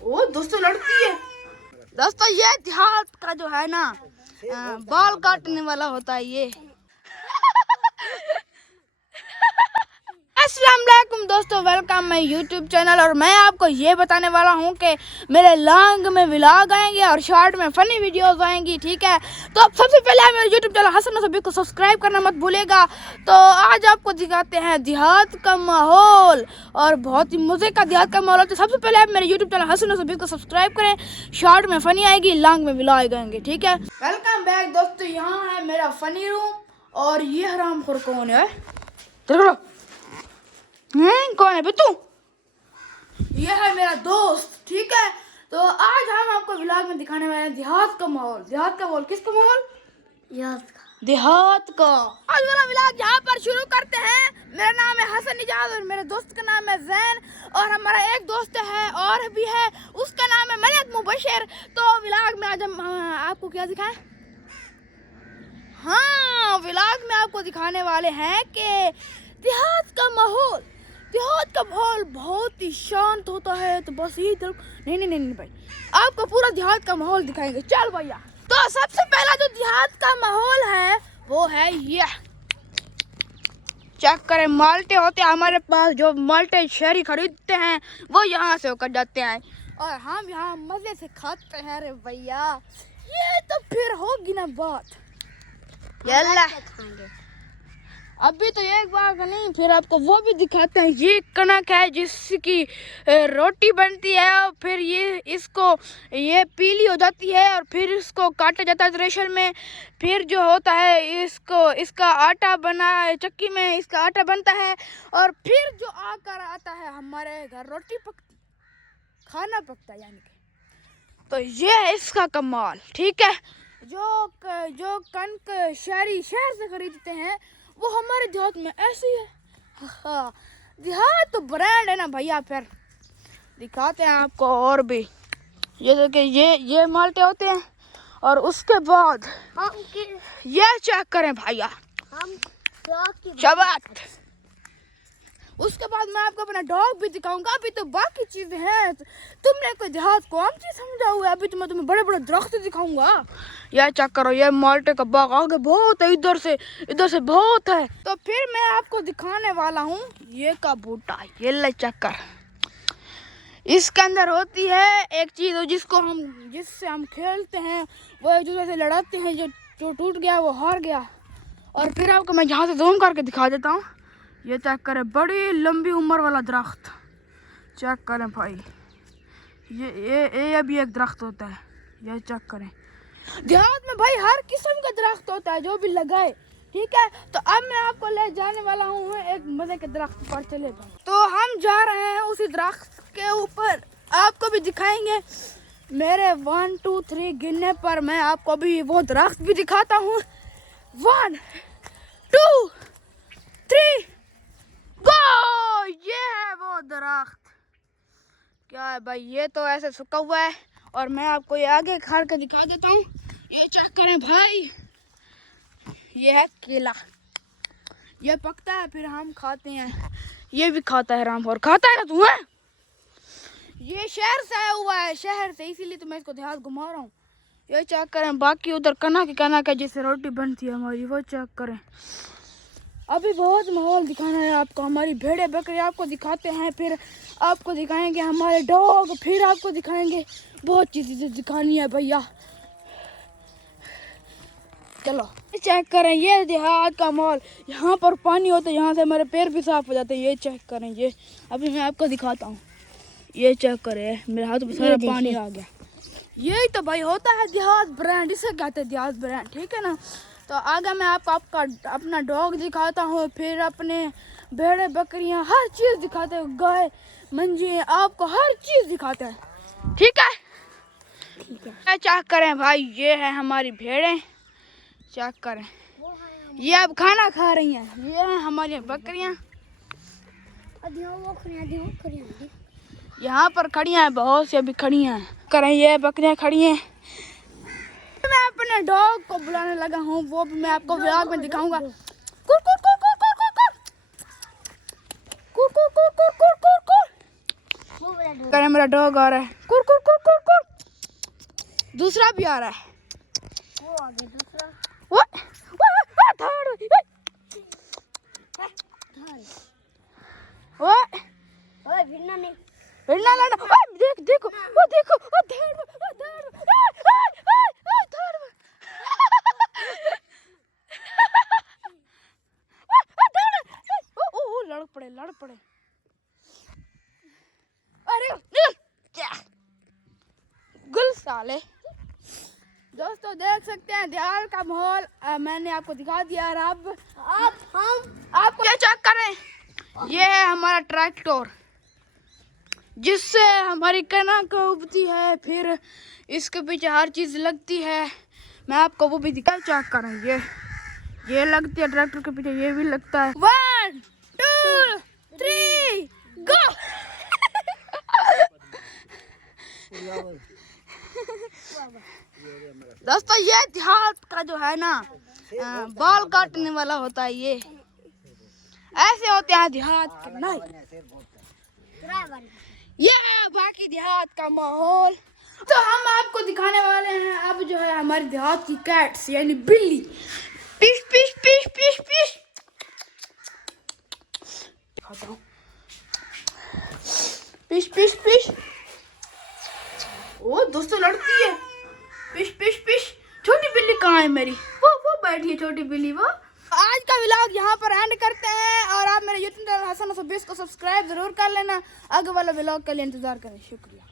ओ दोस्तों लड़ती है। दोस्तों ये देहात का जो है ना बाल काटने वाला होता है ये। अस्सलाम वालेकुम दोस्तों, वेलकम माय यूट्यूब चैनल। और मैं आपको ये बताने वाला हूँ कि मेरे लॉन्ग में व्लॉग आएंगे और शॉर्ट में फ़नी वीडियोस आएंगी, ठीक है। तो अब सबसे पहले आप मेरे यूट्यूब चैनल हसन नसबी को सब्सक्राइब करना मत भूलेगा। तो आज आपको दिखाते हैं देहात का माहौल, और बहुत ही मज़े का देहात का माहौल। तो सबसे पहले आप मेरे यूट्यूब चैनल हसन नसबी को सब्सक्राइब करें। शॉर्ट में फ़नी आएगी, लॉन्ग में व्लॉग आएंगे, ठीक है। वेलकम बैक दोस्तों, यहाँ है मेरा फ़नी रूम। और ये हरामखोर कौन है? कौन है तू? ये है मेरा दोस्त, ठीक है। तो आज हम आपको व्लॉग में दिखाने वाले हैं देहात का माहौल। देहात का माहौल, किसका माहौल? देहात का। आज वाला व्लॉग यहाँ पर शुरू करते हैं। मेरा नाम है हसन निजाज और मेरे दोस्त का नाम है जैन, और हमारा एक दोस्त है और भी है, उसका नाम है मलिक मुबशर। तो व्लॉग में आज हम आपको क्या दिखाएं? हाँ, व्लॉग में आपको दिखाने वाले हैं कि देहात का माहौल। देहात का माहौल बहुत ही शांत होता है। तो बस यही तरफ नहीं भाई, आपको पूरा देहात का माहौल दिखाएंगे। चल भैया। तो सबसे पहला जो देहात का माहौल है वो है ये। चेक करें, माल्टे होते हैं हमारे पास। जो माल्टे शहरी खरीदते हैं वो यहाँ से होकर जाते हैं, और हम यहाँ मजे से खाते हैं। अरे भैया, ये तो फिर होगी ना बात। यल्ला अभी तो एक बार का नहीं, फिर आपको वो भी दिखाते हैं। ये कनक है जिसकी रोटी बनती है, और फिर ये पीली हो जाती है, और फिर इसको काटा जाता है थ्रेशर में। फिर जो होता है इसका आटा बना चक्की में इसका आटा बनता है, और फिर जो आकर आता है हमारे घर रोटी पकती, खाना पकता है यानी कि। तो ये है इसका कमाल, ठीक है। जो कनक शहर से खरीदते हैं वो हमारे देहात में ऐसी है। हाँ, देहात तो ब्रांड है ना भैया। फिर दिखाते हैं आपको और भी, जैसे कि ये माल्टे होते हैं, और उसके बाद ये चेक करें भैया, शबात। उसके बाद मैं आपको अपना डॉग भी दिखाऊंगा। अभी तो बाकी चीजें हैं, तुमने कोई देहात को आम चीज समझा हुआ है। अभी तो मैं तुम्हें बड़े बड़े दरख्त दिखाऊंगा। यह चेक करो, ये माल्टे का बाग आगे बहुत है, इधर से बहुत है। तो फिर मैं आपको दिखाने वाला हूँ ये का बूटा। ये ले चेक कर, इसके अंदर होती है एक चीज जिससे हम खेलते हैं। वो एक दूसरे से लड़ाते हैं, जो टूट गया वो हार गया। और फिर आपको मैं यहाँ से जूम करके दिखा देता हूँ। ये चेक करें, बड़ी लंबी उम्र वाला दरख्त। चेक करें भाई, ये भी एक दरख्त होता है। ये चेक करें, देहात में भाई हर किस्म का दरख्त होता है, जो भी लगाए, ठीक है। तो अब मैं आपको ले जाने वाला हूँ एक मजे के दरख्त पर। चले भाई, तो हम जा रहे हैं उसी दरख्त के ऊपर, आपको भी दिखाएंगे। मेरे 1 2 3 गिनने पर मैं आपको भी वो दरख्त भी दिखाता हूँ। 1 2 3 गो। ये है वो दरख्त। क्या है भाई, ये तो ऐसे सूखा हुआ है, और मैं आपको ये आगे खाड़ के दिखा देता हूँ। ये चेक करें भाई, ये है केला। ये पकता है, फिर हम खाते हैं। ये भी खाता है राम, और खाता है ना तू है। ये शहर से आया हुआ है, शहर से, इसीलिए तो मैं इसको देहात घुमा रहा हूँ। ये चेक करें, बाकी उधर कनक है जिससे रोटी बनती है हमारी, वो चेक करें। अभी बहुत माहौल दिखाना है आपको। हमारी भेड़े बकरी आपको दिखाते हैं, फिर आपको दिखाएंगे हमारे डॉग, फिर आपको दिखाएंगे बहुत चीज़ें दिखानी है भैया। चलो चेक करें, ये देहात का माहौल। यहाँ पर पानी होता है, यहाँ से हमारे पैर भी साफ हो जाते हैं। ये चेक करें, ये अभी मैं आपको दिखाता हूँ। ये चेक करें, मेरे हाथ में सारा पानी आ गया। यही तो भाई होता है देहात ब्रांड, इसे कहते हैं देहात ब्रांड, ठीक है ना। तो आगे मैं आपको अपना डॉग दिखाता हूँ, फिर अपने भेड़े बकरियाँ हर चीज़ दिखाते हैं, गाय मंजी, आपको हर चीज़ दिखाते हैं, ठीक है। चेक करें भाई, ये है हमारी भेड़ें। चेक करें, ये अब खाना खा रही हैं। ये हैं हमारी बकरियाँ, यहाँ पर खड़ी हैं, बहुत सी अभी खड़ी हैं। करें, ये बकरियाँ खड़ी हैं। मैं अपने डॉग को बुलाने लगा हूँ, वो भी मैं आपको व्लॉग में दिखाऊंगा। करे मेरा डॉग आ रहा है, कुर कुर कुर कुर कुर। दूसरा भी आ रहा है, वो आगे दूसरा वो थर्ड, वो ओए भिन्ना नहीं हिलना लड़ा, देख देखो वो देखो, वो थर्ड, लड़ पड़े। अरे गुल साले। दोस्तों देख सकते हैं बिहार का माहौल मैंने आपको दिखा दिया। और अब हम आपको ये चेक करें, ये है हमारा ट्रैक्टर जिससे हमारी कनक उगती है, फिर इसके पीछे हर चीज़ लगती है। मैं आपको वो भी दिखा, चेक करें, ये लगती है ट्रैक्टर के पीछे, ये भी लगता है। 1 2 3 गो। दोस्तों ये देहात का जो है ना बाल काटने वाला होता है, ये ऐसे होते हैं देहात के। नहीं, ये है बाकी देहात का माहौल। तो हम आपको दिखाने वाले हैं अब जो है हमारे देहात की कैट्स यानी बिल्ली। पिश पिश पिश पिश पिश। पिश पिश पिश। ओ दोस्तों लड़ती है, पिश पिश पिश। छोटी बिल्ली कहाँ है मेरी? वो बैठी है छोटी बिल्ली वो। आज का व्लॉग यहाँ पर एंड करते हैं और आप मेरे यूट्यूब चैनल हसन 120 को सब्सक्राइब जरूर कर लेना। आगे वाला व्लॉग के लिए इंतजार करें। शुक्रिया।